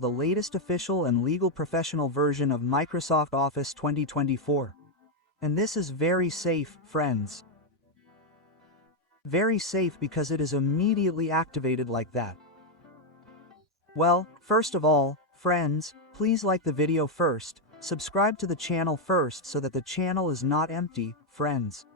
the latest official and legal professional version of Microsoft Office 2024. And this is very safe, friends. Very safe because it is immediately activated like that. Well, first of all, friends, please like the video first, subscribe to the channel first so that the channel is not empty, friends.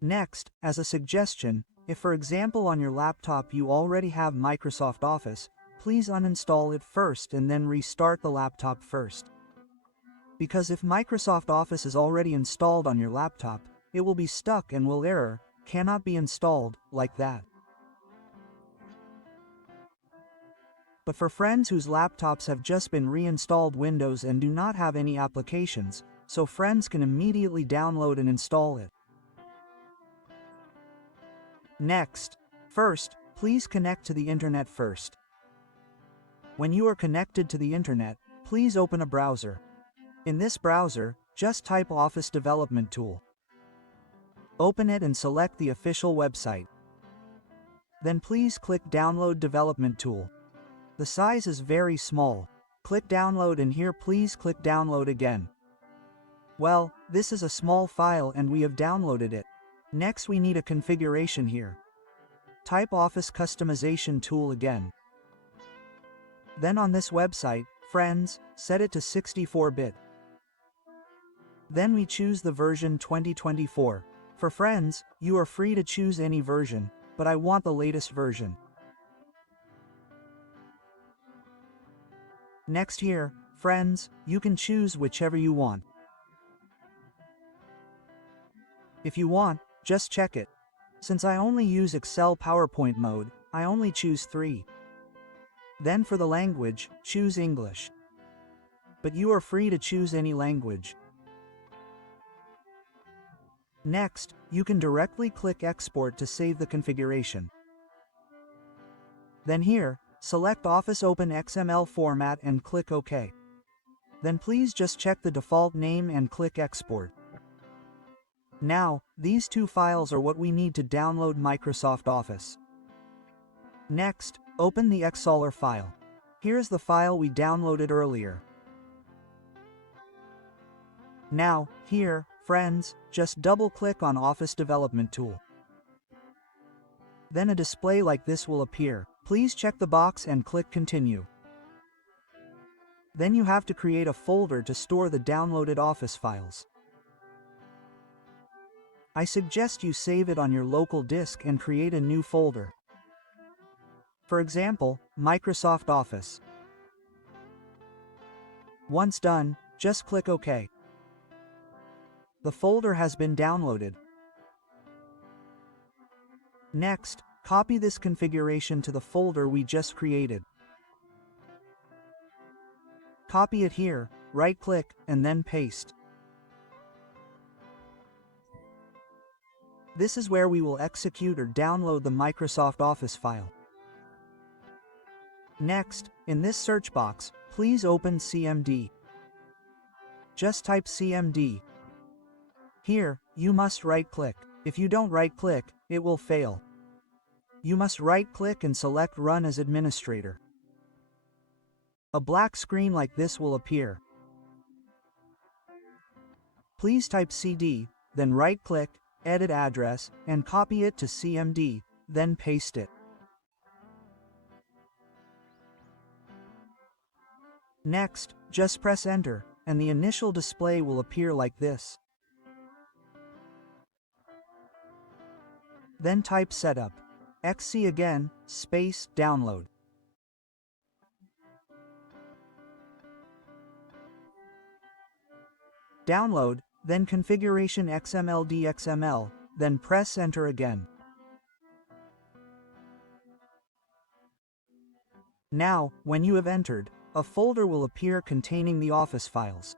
Next, as a suggestion, if for example on your laptop you already have Microsoft Office, please uninstall it first and then restart the laptop first. Because if Microsoft Office is already installed on your laptop, it will be stuck and will error, cannot be installed, like that. But for friends whose laptops have just been reinstalled Windows and do not have any applications, so friends can immediately download and install it. Next, first, please connect to the internet first. When you are connected to the internet, please open a browser. In this browser, just type Office Development Tool. Open it and select the official website. Then please click Download Development Tool. The size is very small. Click Download and here please click Download again. Well, this is a small file and we have downloaded it. Next we need a configuration here. Type Office Customization Tool again. Then on this website, friends, set it to 64-bit. Then we choose the version 2024. For friends, you are free to choose any version, but I want the latest version. Next here, friends, you can choose whichever you want. If you want, just check it. Since I only use Excel PowerPoint mode, I only choose 3. Then for the language, choose English. But you are free to choose any language. Next, you can directly click Export to save the configuration. Then here, select Office Open XML format and click OK. Then please just check the default name and click Export. Now, these two files are what we need to download Microsoft Office. Next, open the Xsolver file. Here's the file we downloaded earlier. Now, here, friends, just double-click on Office Development Tool. Then a display like this will appear. Please check the box and click Continue. Then you have to create a folder to store the downloaded Office files. I suggest you save it on your local disk and create a new folder. For example, Microsoft Office. Once done, just click OK. The folder has been downloaded. Next, copy this configuration to the folder we just created. Copy it here, right-click, and then paste. This is where we will execute or download the Microsoft Office file. Next, in this search box, please open CMD. Just type CMD. Here, you must right-click. If you don't right-click, it will fail. You must right-click and select Run as Administrator. A black screen like this will appear. Please type CD, then right-click, edit address, and copy it to CMD, then paste it. Next, just press Enter, and the initial display will appear like this. Then type Setup. XC again, space, Download. Download, then Configuration XML, then press Enter again. Now, when you have entered, a folder will appear containing the Office files.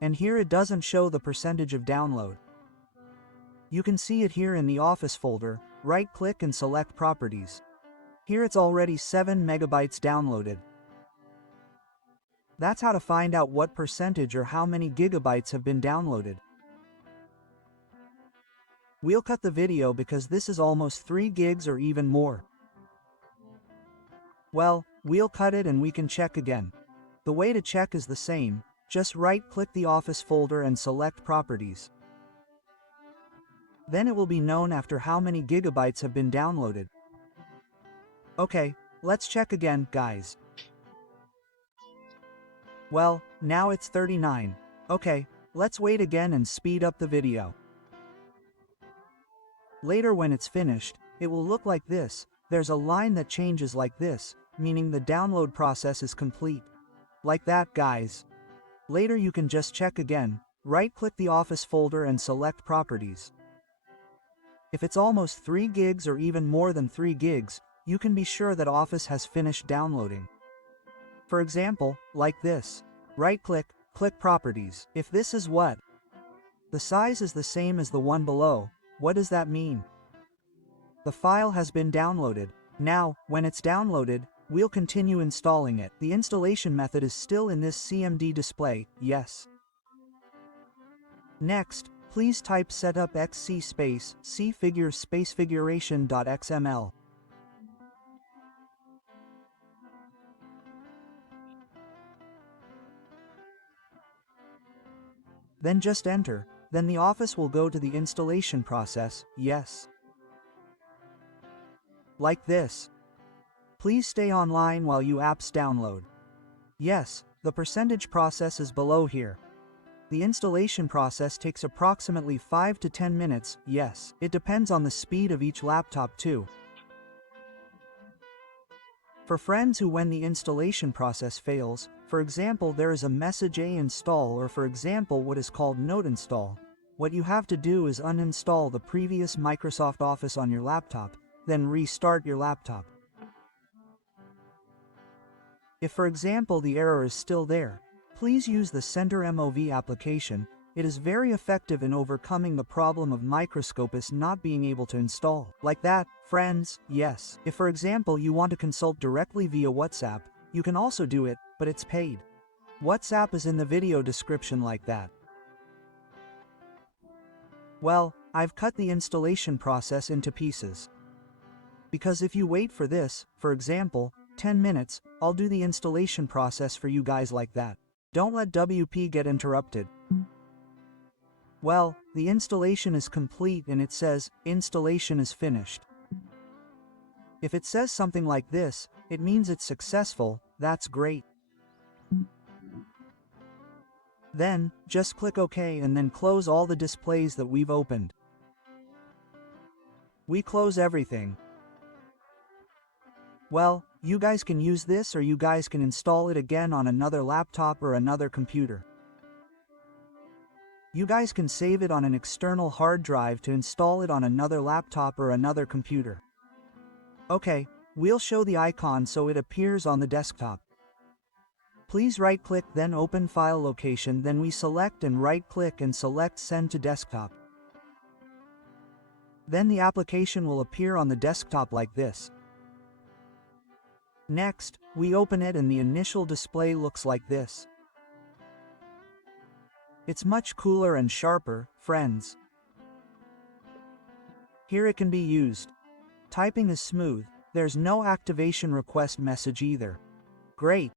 And here it doesn't show the percentage of download. You can see it here in the Office folder, right-click and select Properties. Here it's already 7 megabytes downloaded. That's how to find out what percentage or how many gigabytes have been downloaded. We'll cut the video because this is almost 3 gigs or even more. Well, we'll cut it and we can check again. The way to check is the same, just right-click the Office folder and select Properties. Then it will be known after how many gigabytes have been downloaded. Okay, let's check again, guys. Well, now it's 39. Okay, let's wait again and speed up the video. Later when it's finished, it will look like this. There's a line that changes like this, meaning the download process is complete. Like that, guys. Later you can just check again, right-click the Office folder and select Properties. If it's almost 3 gigs or even more than 3 gigs, you can be sure that Office has finished downloading. For example, like this. Right-click, click Properties. If this is what? The size is the same as the one below. What does that mean? The file has been downloaded. Now, when it's downloaded, we'll continue installing it. The installation method is still in this CMD display, yes. Next, please type setup xc space cfigure space figuration.xml. Then just enter, then the Office will go to the installation process, yes. Like this. Please stay online while you apps download. Yes, the percentage process is below here. The installation process takes approximately 5 to 10 minutes, yes. It depends on the speed of each laptop too. For friends who when the installation process fails, for example there is a message A install or for example what is called note install, what you have to do is uninstall the previous Microsoft Office on your laptop, then restart your laptop. If for example the error is still there, please use the Center MOV application. It is very effective in overcoming the problem of Microscopus not being able to install. Like that, friends, yes. If for example you want to consult directly via WhatsApp, you can also do it, but it's paid. WhatsApp is in the video description like that. Well, I've cut the installation process into pieces. Because if you wait for this, for example, 10 minutes, I'll do the installation process for you guys like that. Don't let WP get interrupted. Well, the installation is complete and it says, installation is finished. If it says something like this, it means it's successful. That's great. Then, just click OK and then close all the displays that we've opened. We close everything. Well, you guys can use this or you guys can install it again on another laptop or another computer. You guys can save it on an external hard drive to install it on another laptop or another computer. Okay, we'll show the icon so it appears on the desktop. Please right-click then open file location, then we select and right-click and select send to desktop. Then the application will appear on the desktop like this. Next, we open it and the initial display looks like this. It's much cooler and sharper, friends. Here it can be used. Typing is smooth, there's no activation request message either. Great.